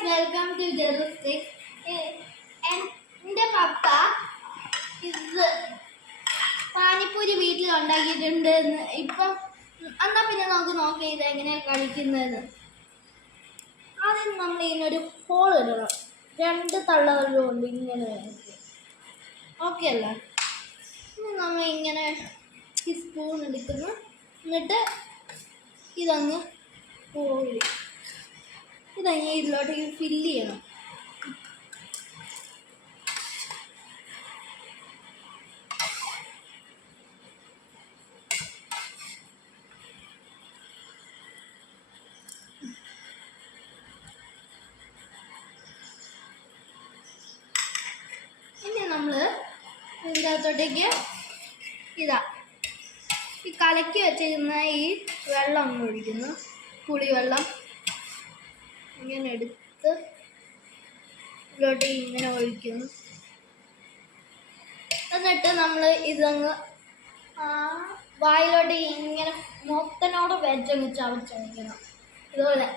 guys, welcome to Jerustic. എൻ്റെ പപ്പ ഇത് പാനിപ്പൂരി വീട്ടിൽ ഉണ്ടാക്കിയിട്ടുണ്ട്. ഇപ്പം എന്നാൽ പിന്നെ നമുക്ക് നോക്കാം ഇത് എങ്ങനെയാണ് കഴിക്കുന്നത്. ആദ്യം നമ്മൾ ഇതിനൊരു ഹോൾ ഇടണം. 2 തള്ളകളും ഉണ്ട് ഇങ്ങനെ. ഓക്കെ അല്ലേ? നമ്മൾ ഇങ്ങനെ ഈ സ്പൂൺ എടുക്കുന്നു. എന്നിട്ട് ഇതങ്ങ് കോരി ഇതങ്ങ് ഇതിലോട്ട് ഫില്ല് ചെയ്യണം. ഇനി നമ്മൾ ഇതിൻ്റെ അകത്തോട്ടേക്ക് ഈ കലക്കി വെച്ചിരുന്ന ഈ വെള്ളം ഒന്ന് ഒഴിക്കുന്നു. പുളിവെള്ളം ഇങ്ങനെ എടുത്ത് ഇതിലോട്ട് ഇങ്ങനെ ഒഴിക്കുന്നു. എന്നിട്ട് നമ്മൾ ഇതങ്ങ് വായിലോട്ട് ഇങ്ങനെ മൊത്തനോട് വെച്ചങ്ങ് ചവച്ചടിക്കണം. ഇതുപോലെ